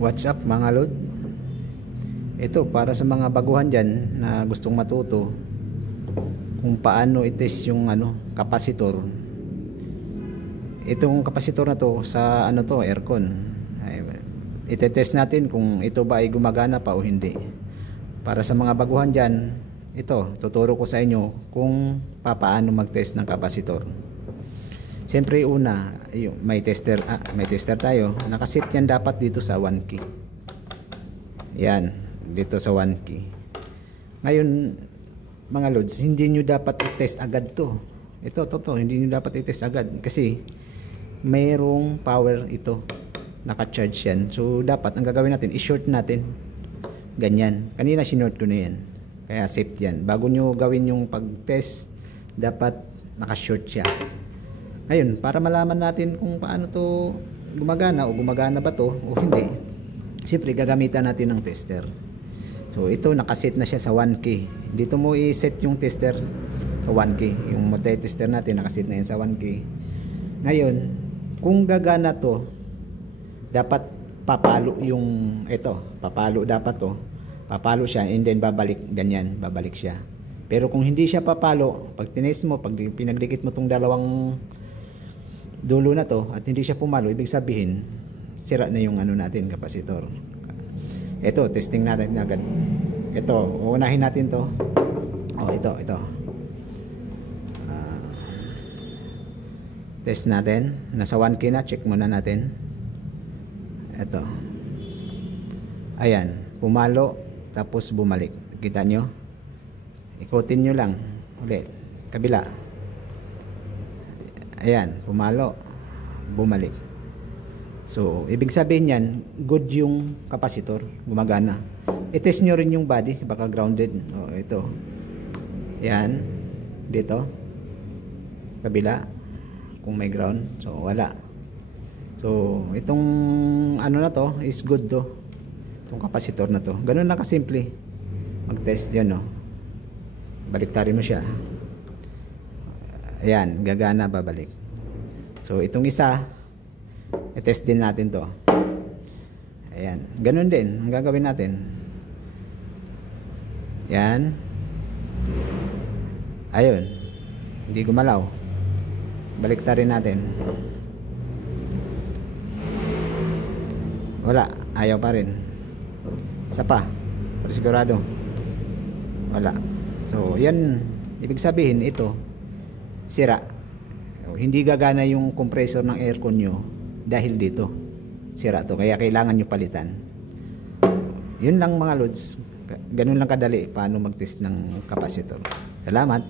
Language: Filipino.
What's up mga lod? Ito para sa mga baguhan dyan na gustong matuto kung paano i-test yung kapasitor. Itong kapasitor na to sa aircon. Ite-test natin kung ito ba ay gumagana pa o hindi. Para sa mga baguhan dyan, ito tuturo ko sa inyo kung paano mag-test ng kapasitor. Siyempre una, may tester tayo. Nakasit yan dapat dito sa 1 key. Yan, dito sa 1 key. Ngayon, mga lods, hindi nyo dapat i-test agad to. Ito, hindi nyo dapat i-test agad kasi mayroong power ito. Naka-charge yan. So, dapat ang gagawin natin, i-short natin. Ganyan. Kanina sinort ko na yan. Kaya safe yan. Bago nyo gawin yung pag-test, dapat naka-short siya. Ngayon, para malaman natin kung paano to gumagana o gumagana ba to o hindi, siyempre gagamitan natin ng tester. So ito nakaset na siya sa 1K. Dito mo i-set yung tester sa 1K. Yung multi-tester natin nakaset na yan sa 1K. Ngayon, kung gagana to, dapat papalo yung papalo dapat to. Papalo siya and then babalik ganyan, babalik siya. Pero kung hindi siya papalo, pag tinest mo, pag pinagdikit mo tong dalawang dulo na to at hindi siya pumalo, ibig sabihin sira na yung natin kapasitor. Ito testing natin agad. Ito uunahin natin to. Ito test natin, nasa 1K na, check muna natin. Ito, ayan, pumalo tapos bumalik. Kita nyo, ikutin nyo lang ulit, kabila. Ayan, pumalo, bumalik. So, ibig sabihin yan, good yung kapasitor, gumagana. I-test nyo rin yung body, baka grounded. Ito. Yan, dito. Kabila, kung may ground. So, wala. So, itong na to, is good to. Itong kapasitor na to. Ganun na kasimple. Mag-test dyan, no. Baliktarin mo siya. Ayan, gagana, babalik. So, itong isa, i-test din natin to. Ayan, ganun din ang gagawin natin. Ayan. Ayun, hindi gumalaw. Baliktarin natin. Wala, ayaw pa rin. Isa pa, para sigurado. Wala. So, yan, ibig sabihin ito, sira. Hindi gagana yung compressor ng aircon nyo dahil dito sira to, kaya kailangan nyo palitan. Yun lang mga lods, ganun lang kadali paano mag-test ng kapasitor. Salamat.